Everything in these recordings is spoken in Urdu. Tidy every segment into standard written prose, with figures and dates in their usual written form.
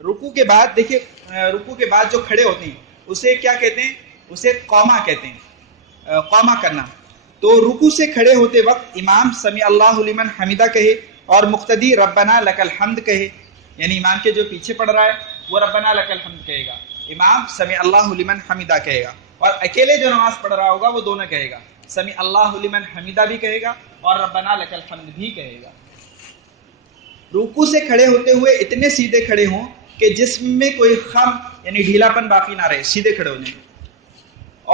رکوع کے بعد دیکھیے، رکوع کے بعد جو کھڑے ہوتے ہیں اسے کیا کہتے ہیں؟ اسے قوما کہتے ہیں، قوما کرنا۔ تو رکوع سے کھڑے ہوتے وقت امام سمیع اللہ لمن حمیدہ کہے اور مقتدی ربنا لک الحمد کہے، یعنی امام کے جو پیچھے پڑھ رہا ہے وہ ربنا لک الحمد کہے گا، امام سمیع اللہ لمن حمیدہ کہے گا، اور اکیلے جو نماز پڑھ رہا ہوگا وہ دونوں کہے گا، سمیع اللہ لمن حمیدہ بھی کہے گا اور ربنا لک الحمد بھی کہے گا۔ رکوع سے کھڑے ہوتے ہوئے اتنے سیدھے کھڑے ہوں کہ جسم میں کوئی خم یعنی ڈھیلا پن باقی نہ رہے، سیدھے کھڑے ہونے،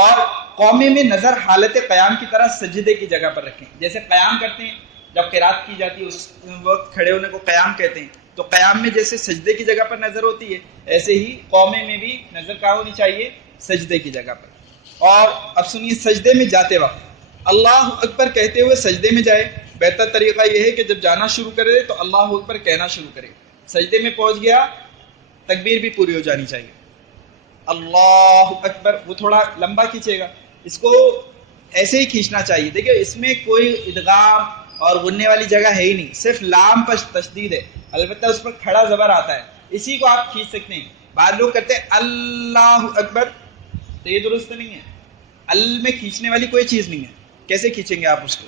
اور قومے میں نظر حالت قیام کی طرح سجدے کی جگہ پر رکھیں۔ جیسے قیام کرتے ہیں جب قرات کی جاتی ہے اس وقت کھڑے ہونے کو قیام کہتے ہیں، تو قیام میں جیسے سجدے کی جگہ پر نظر ہوتی ہے ایسے ہی قومے میں بھی نظر کہاں ہونی چاہیے؟ سجدے کی جگہ پر۔ اور اب سنیے، سجدے میں جاتے وقت اللہ اکبر کہتے ہوئے سجدے میں جائے۔ بہتر طریقہ یہ ہے کہ جب جانا شروع کرے تو اللہ اکبر کہنا شروع کرے، سجدے میں پہنچ گیا تکبیر بھی پوری ہو جانی چاہیے، اللہ اکبر، وہ تھوڑا لمبا کھینچے گا، اس کو ایسے ہی کھینچنا چاہیے۔ دیکھیں اس میں کوئی ادغام اور غننے والی جگہ ہے ہی نہیں، صرف لام پر تشدید ہے، البتہ اس پر کھڑا زبر آتا ہے، اسی کو آپ کھینچ سکتے ہیں۔ بعض لوگ کہتے ہیں اللہ اکبر، تو یہ درست نہیں ہے، ال میں کھینچنے والی کوئی چیز نہیں ہے، کیسے کھینچیں گے آپ اس کو؟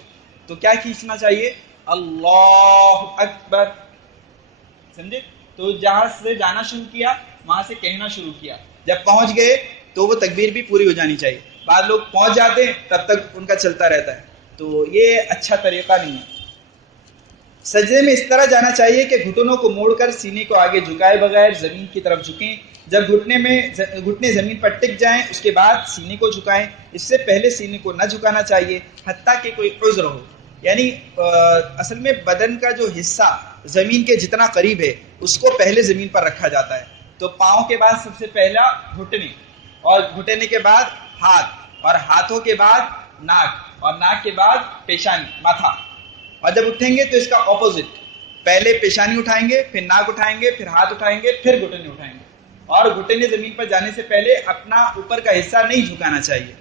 تو کیا کھینچنا چاہیے؟ اللہ اکبر، سمجھے؟ تو جہاں سے جانا شروع کیا وہاں سے کہنا شروع کیا، جب پہنچ گئے تو وہ تکبیر بھی پوری ہو جانی چاہیے۔ بعض لوگ پہنچ جاتے ہیں تب تک ان کا چلتا رہتا ہے، تو یہ اچھا طریقہ نہیں ہے۔ سجدے میں اس طرح جانا چاہیے کہ گھٹنوں کو موڑ کر سینے کو آگے جھکائے بغیر زمین کی طرف جھکیں، جب گھٹنے زمین پر ٹک جائیں اس کے بعد سینے کو جھکائیں، اس سے پہلے سینے کو نہ جھکانا چاہیے حتیٰ کہ کوئی عذر ہو، یعنی اصل میں بدن کا جو حصہ زمین کے جتنا قریب ہے اس کو پہلے زمین پر رکھا جاتا ہے، تو پاؤں کے بعد سب سے پہلا گھٹنے، اور گھٹنے کے بعد ہاتھ، اور ہاتھوں کے بعد ناک، اور ناک کے بعد پیشانی ماتھا، اور جب اٹھیں گے تو اس کا اپوزٹ، پہلے پیشانی اٹھائیں گے، پھر ناک اٹھائیں گے، پھر ہاتھ اٹھائیں گے، پھر گھٹنے اٹھائیں گے، اور گھٹنے زمین پر جانے سے پہلے اپنا اوپر کا حصہ نہیں جھکانا چاہیے،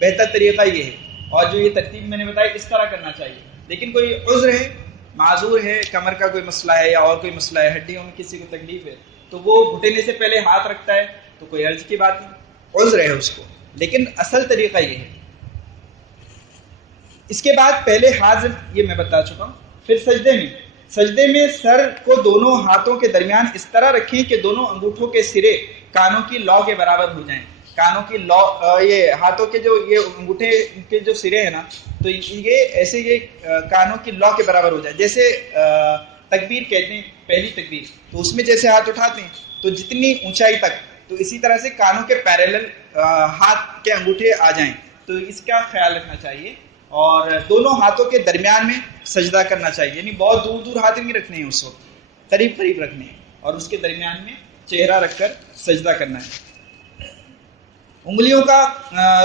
بہتر طریقہ یہ ہے۔ اور جو یہ ترتیب میں نے بتائی اس طرح کرنا چاہیے۔ لیکن کوئی عذر ہے، معذور ہے، کمر کا کوئی مسئلہ ہے یا اور کوئی مسئلہ ہے، ہڈیوں میں کسی کو تکلیف ہے، تو وہ گھٹنے سے پہلے ہاتھ رکھتا ہے تو کوئی حرج کی بات نہیں، عذر ہے اس کو، لیکن اصل طریقہ یہ ہے۔ اس کے بعد پہلے ہاتھ یہ میں بتا چکا ہوں، پھر سجدے میں سر کو دونوں ہاتھوں کے درمیان اس طرح رکھیں کہ دونوں انگوٹھوں کے سرے کانوں کی لو کے برابر ہو جائیں۔ کانوں کی لو، یہ ہاتھوں کے جو یہ انگوٹھے کے جو سرے ہیں نا، تو یہ ایسے یہ کانوں کی لو کے برابر ہو جائے۔ جیسے تکبیر کہتے ہیں، پہلی تکبیر، تو اس میں جیسے ہاتھ اٹھاتے ہیں تو جتنی اونچائی تک، تو اسی طرح سے کانوں کے پیریلل ہاتھ کے انگوٹھے آ جائیں، تو اس کا خیال رکھنا چاہیے۔ اور دونوں ہاتھوں کے درمیان میں سجدہ کرنا چاہیے، یعنی بہت دور دور ہاتھ نہیں رکھنے ہیں، اس وقت قریب قریب رکھنے ہیں، اور اس کے درمیان میں چہرہ رکھ کر سجدہ کرنا ہے۔ انگلیوں کا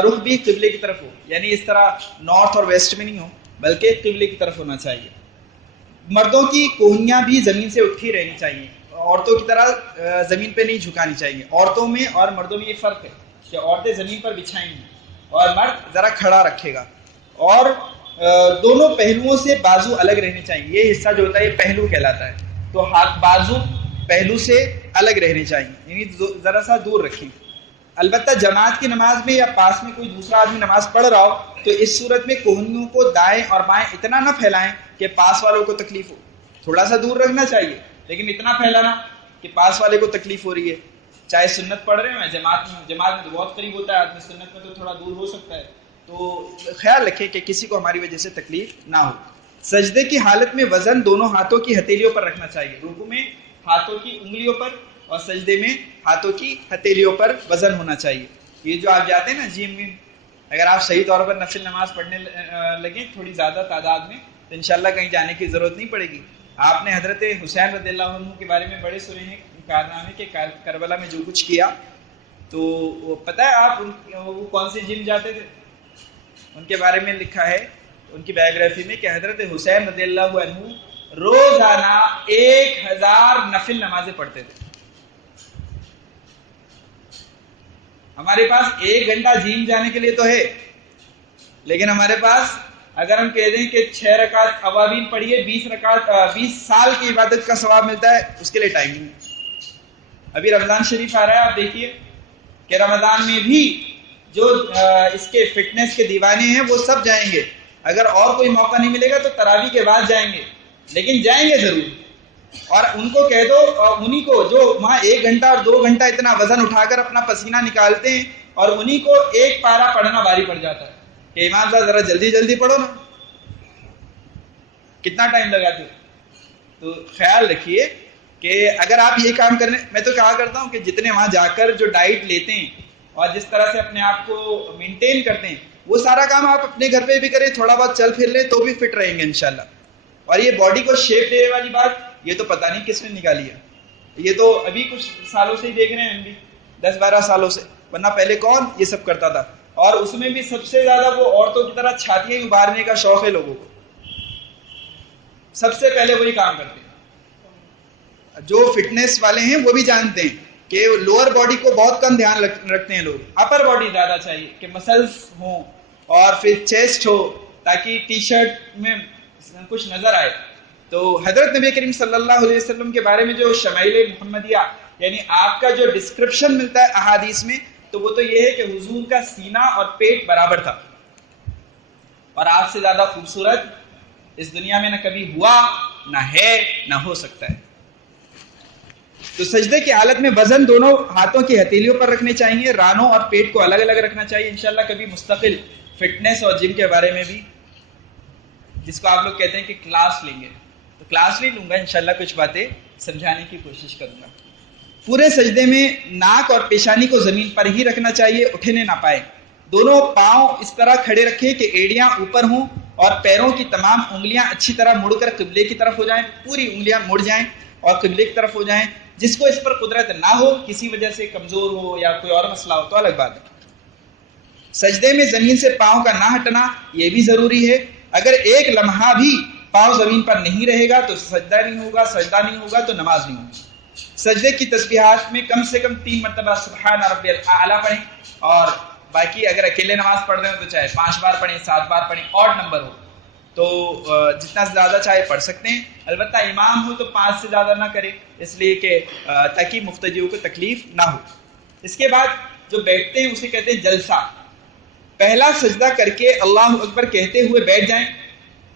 رخ بھی قبلے کی طرف ہو، یعنی اس طرح نارتھ اور ویسٹ میں نہیں ہو بلکہ قبلے کی طرف ہونا چاہیے۔ مردوں کی کوہنیاں بھی زمین سے اٹھی رہنی چاہیے، عورتوں کی طرح زمین پہ نہیں جھکانی چاہیے۔ عورتوں میں اور مردوں میں یہ فرق ہے کہ عورتیں زمین پر بچھائیں گی اور مرد ذرا کھڑا رکھے گا، اور دونوں پہلوؤں سے بازو الگ رہنے چاہیے، یہ حصہ جو ہوتا ہے یہ پہلو کہلاتا ہے، تو ہاتھ بازو پہلو سے الگ رہنے چاہیے، یعنی ذرا سا دور رکھیں۔ البتہ جماعت کی نماز میں یا پاس میں کوئی دوسرا آدمی نماز پڑھ رہا ہو تو اس صورت میں کوہنیوں کو دائیں اور بائیں اتنا نہ پھیلائیں کہ پاس والوں کو تکلیف ہو، تھوڑا سا دور رکھنا چاہیے لیکن اتنا پھیلانا کہ پاس والے کو تکلیف ہو رہی ہے، چاہے سنت پڑھ رہے ہیں، جماعت میں تو بہت قریب ہوتا ہے آدمی، سنت میں تو تھوڑا دور ہو سکتا ہے، تو خیال رکھیں کہ کسی کو ہماری وجہ سے تکلیف نہ ہو۔ سجدے کی حالت میں وزن دونوں ہاتھوں کی ہتھیلیوں پر رکھنا چاہیے، رکوع میں ہاتھوں کی انگلیوں پر اور سجدے میں ہاتھوں کی ہتھیلیوں پر وزن ہونا چاہیے۔ یہ جو آپ جاتے ہیں نا جیم میں، اگر آپ صحیح طور پر نفل نماز پڑھنے لگیں تھوڑی زیادہ تعداد میں تو انشاءاللہ کہیں جانے کی ضرورت نہیں پڑے گی۔ آپ نے حضرت حسین رضی اللہ عنہ کے بارے میں بڑے سنے ہیں کارنامے کہ کربلا میں جو کچھ کیا، تو پتہ ہے آپ وہ کون سی جم جاتے تھے؟ ان کے بارے میں لکھا ہے ان کی بایوگرافی میں کہ حضرت حسین رضی اللہ عنہ روزانہ 1000 نفل نمازیں پڑھتے تھے۔ ہمارے پاس 1 گھنٹہ جیم جانے کے لیے تو ہے، لیکن ہمارے پاس اگر ہم کہہ دیں کہ 6 رکعت اوابین پڑھیے، 20 سال کی عبادت کا ثواب ملتا ہے، اس کے لیے ٹائم نہیں ہے۔ ابھی رمضان شریف آ رہا ہے، آپ دیکھیے کہ رمضان میں بھی جو اس کے فٹنس کے دیوانے ہیں وہ سب جائیں گے. اگر اور کوئی موقع نہیں ملے گا تو تراویح کے بعد جائیں گے، لیکن جائیں گے ضرور. اور ان کو کہہ دو، انہی کو جو وہاں 1 گھنٹہ اور 2 گھنٹہ اتنا وزن اٹھا کر اپنا پسینہ نکالتے ہیں اور انہی کو ایک پارہ پڑھنا بھاری پڑ جاتا ہے کہ امام صاحب ذرا جلدی جلدی پڑھو نا، کتنا ٹائم لگاتے ہو. تو خیال رکھیے کہ اگر آپ یہ کام کرنے، میں تو کہا کرتا ہوں کہ جتنے وہاں جا کر جو ڈائٹ لیتے ہیں اور جس طرح سے اپنے آپ کو مینٹین کرتے ہیں، وہ سارا کام آپ اپنے گھر پہ بھی کریں، تھوڑا بہت چل پھر لیں تو بھی فٹ رہیں گے انشاءاللہ. اور یہ باڈی کو شیپ دینے والی بات، یہ تو پتہ نہیں کس نے نکالی ہے. یہ تو ابھی کچھ سالوں سے ہی دیکھ رہے ہیں ہم بھی، 10-12 سالوں سے، ورنہ پہلے کون یہ سب کرتا تھا. اور اس میں بھی سب سے زیادہ وہ عورتوں کی طرح چھاتیاں ابھارنے کا شوق ہے لوگوں کو، سب سے پہلے وہی کام کرتے ہیں. جو فٹنس والے ہیں وہ بھی جانتے ہیں کہ لوور باڈی کو بہت کم دھیان رکھتے ہیں لوگ، اپر باڈی زیادہ چاہیے کہ مسلس ہوں اور پھر چیسٹ ہو تاکہ ٹی شرٹ میں کچھ نظر آئے. تو حضرت نبی کریم صلی اللہ علیہ وسلم کے بارے میں جو شمائل محمدیہ، یعنی آپ کا جو ڈسکرپشن ملتا ہے احادیث میں، تو وہ تو یہ ہے کہ حضور کا سینہ اور پیٹ برابر تھا، اور آپ سے زیادہ خوبصورت اس دنیا میں نہ کبھی ہوا، نہ ہے، نہ ہو سکتا ہے. تو سجدے کی حالت میں وزن دونوں ہاتھوں کی ہتھیلیوں پر رکھنے چاہیے، رانوں اور پیٹ کو الگ الگ رکھنا چاہیے. انشاءاللہ کبھی مستقل فٹنس اور جم کے بارے میں بھی، جس کو آپ لوگ کہتے ہیں کہ کلاس لیں گے، تو کلاس نہیں لوں گا، انشاءاللہ کچھ باتیں سمجھانے کی کوشش کروں گا. پورے سجدے میں ناک اور پیشانی کو زمین پر ہی رکھنا چاہیے، اٹھنے نہ پائے. دونوں پاؤں اس طرح کھڑے رکھیں کہ ایڑیاں اوپر ہوں اور پیروں کی تمام انگلیاں اچھی طرح مڑ کر قبلے کی طرف ہو جائیں. پوری انگلیاں مڑ جائیں اور قبلے کی طرف ہو جائیں. جس کو اس پر قدرت نہ ہو، کسی وجہ سے کمزور ہو یا کوئی اور مسئلہ ہو تو الگ بات ہے. سجدے میں زمین سے پاؤں کا نہ ہٹنا یہ بھی ضروری ہے. اگر ایک لمحہ بھی پاؤں زمین پر نہیں رہے گا تو سجدہ نہیں ہوگا، سجدہ نہیں ہوگا تو نماز نہیں ہوگی. سجدے کی تسبیحات میں کم سے کم 3 مرتبہ سبحان ربی الاعلیٰ پڑھیں، اور باقی اگر اکیلے نماز پڑھ رہے ہو تو چاہے 5 بار پڑھیں، 7 بار پڑھیں، اور نمبر ہو تو جتنا زیادہ چاہے پڑھ سکتے ہیں. البتہ امام ہو تو 5 سے زیادہ نہ کرے، اس لیے کہ تاکہ مقتدیوں کو تکلیف نہ ہو. اس کے بعد جو بیٹھتے ہیں اسے کہتے ہیں جلسہ. پہلا سجدہ کر کے اللہ اکبر کہتے ہوئے بیٹھ جائیں.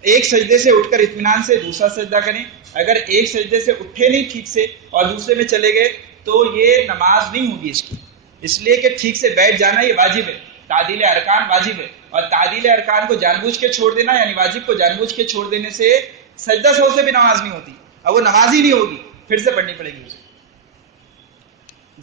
ایک سجدے سے اٹھ کر اطمینان سے دوسرا سجدہ کریں. اگر ایک سجدے سے اٹھے نہیں ٹھیک سے اور دوسرے میں چلے گئے تو یہ نماز نہیں ہوگی اس کی، اس لیے کہ ٹھیک سے بیٹھ جانا یہ واجب ہے، تعدیل ارکان واجب ہے. اور تعدیل ارکان کو جان بوجھ کے چھوڑ دینا، یعنی واجب کو جان بوجھ کے چھوڑ دینے سے سجدہ سہو سے بھی نماز نہیں ہوتی، اور وہ نماز ہی نہیں ہوگی، پھر سے پڑھنی پڑے گی اسے.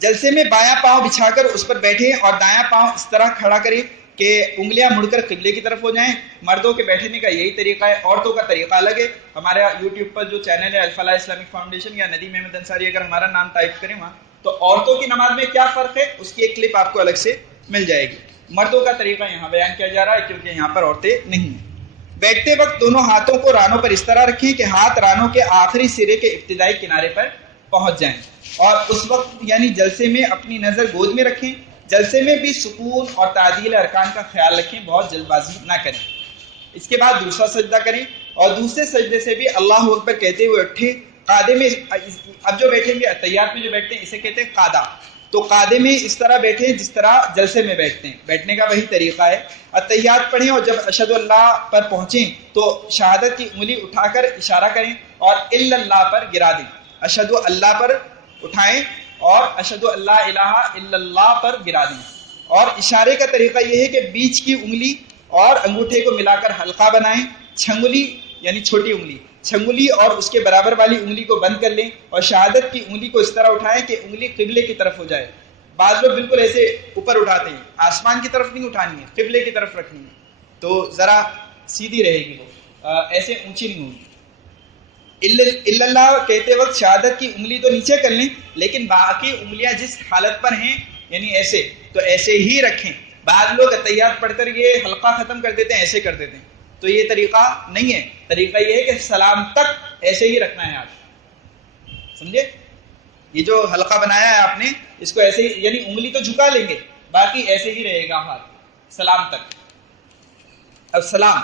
جلسے میں بایاں پاؤں بچھا کر اس پر بیٹھیں اور دایاں پاؤں اس طرح کھڑا کریں کہ انگلیاں مڑ کر قبلے کی طرف ہو جائیں. مردوں کے بیٹھنے کا یہی طریقہ ہے، عورتوں کا طریقہ الگ ہے. ہمارے یوٹیوب پر جو چینل ہے الفلاح اسلامک فاؤنڈیشن یا ندیم احمد انصاری، اگر ہمارا نام ٹائپ کریں وہاں تو عورتوں کی نماز میں کیا فرق ہے اس کی ایک کلپ آپ کو الگ سے مل جائے گی. مردوں کا طریقہ یہاں بیان کیا جا رہا ہے کیونکہ یہاں پر عورتیں نہیں ہیں. بیٹھتے وقت دونوں ہاتھوں کو رانوں پر اس طرح رکھیں کہ ہاتھ رانوں کے آخری سرے کے ابتدائی کنارے پر پہنچ جائیں، اور اس وقت یعنی جلسے میں اپنی نظر گود میں رکھیں. جلسے میں بھی سکون اور تعدیل ارکان کا خیال رکھیں، بہت جلد بازی نہ کریں. اس کے بعد دوسرا سجدہ کریں اور دوسرے سجدے سے بھی اللہ اکبر کہتے ہوئے اٹھیں. قاعدے میں اب جو بیٹھیں گے، اتحیات میں جو بیٹھتے ہیں اسے کہتے ہیں قاعدہ. تو قاعدے میں اس طرح بیٹھیں جس طرح جلسے میں بیٹھتے ہیں، بیٹھنے کا وہی طریقہ ہے. اتحیات پڑھیں اور جب اشہد اللہ پر پہنچیں تو شہادت کی انگلی اٹھا کر اشارہ کریں اور الا اللہ پر گرا دیں. اشہد اللہ پر اٹھائیں اور اشہد اللہ الہ الا اللہ پر گرا دیں. اور اشارے کا طریقہ یہ ہے کہ بیچ کی انگلی اور انگوٹھے کو ملا کر حلقہ بنائیں. چھنگلی یعنی چھوٹی انگلی، چھنگلی اور اس کے برابر والی انگلی کو بند کر لیں اور شہادت کی انگلی کو اس طرح اٹھائیں کہ انگلی قبلے کی طرف ہو جائے. بعض لوگ بالکل ایسے اوپر اٹھاتے ہیں، آسمان کی طرف نہیں اٹھانی ہے، قبلے کی طرف رکھنی ہے تو ذرا سیدھی رہے گی، وہ ایسے اونچی نہیں ہوگی. الا اللہ کہتے وقت شہادت کی انگلی تو نیچے کر لیں، لیکن باقی انگلیاں جس حالت پر ہیں یعنی ایسے تو ایسے ہی رکھیں. بعض لوگ اتحیات پڑھ کر یہ حلقہ ختم کر دیتے ہیں، ایسے کر دیتے ہیں، تو یہ طریقہ نہیں ہے. طریقہ یہ ہے کہ سلام تک ایسے ہی رکھنا ہے. آپ سمجھے؟ یہ جو حلقہ بنایا ہے آپ نے اس کو ایسے ہی، یعنی انگلی تو جھکا لیں گے، باقی ایسے ہی رہے گا ہاتھ سلام تک. اب سلام،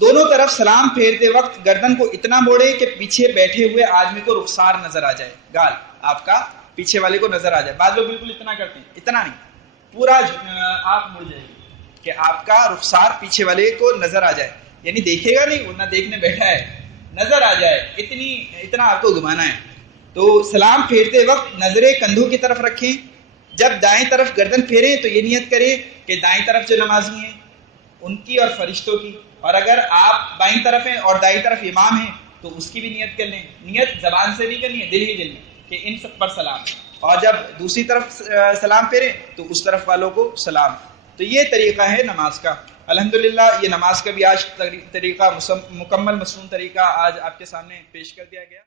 دونوں طرف سلام پھیرتے وقت گردن کو اتنا موڑے کہ پیچھے بیٹھے ہوئے آدمی کو رخسار نظر آ جائے، گال آپ کا پیچھے والے کو نظر آ جائے. بعض لوگ بالکل اتنا کرتے ہیں, اتنا نہیں, پورا آپ مڑ جائے کہ آپ کا رخسار پیچھے والے کو نظر آ جائے, یعنی دیکھے گا نہیں, ورنہ دیکھنے بیٹھا ہے, نظر آ جائے, اتنا آپ کو گھمانا ہے. تو سلام پھیرتے وقت نظریں کندھوں کی طرف رکھیں. جب دائیں طرف گردن پھیریں تو یہ نیت کریں کہ دائیں طرف جو نمازی ہیں ان کی اور فرشتوں کی, اور اگر آپ بائیں طرف ہیں اور دائیں طرف امام ہیں تو اس کی بھی نیت کر لیں. نیت زبان سے نہیں کرنی ہے, دل ہی دل میں کہ ان سب پر سلام. اور جب دوسری طرف سلام پھیریں تو اس طرف والوں کو سلام. تو یہ طریقہ ہے نماز کا. الحمدللہ یہ نماز کا بھی آج طریقہ مکمل مصنون طریقہ آج آپ کے سامنے پیش کر دیا گیا.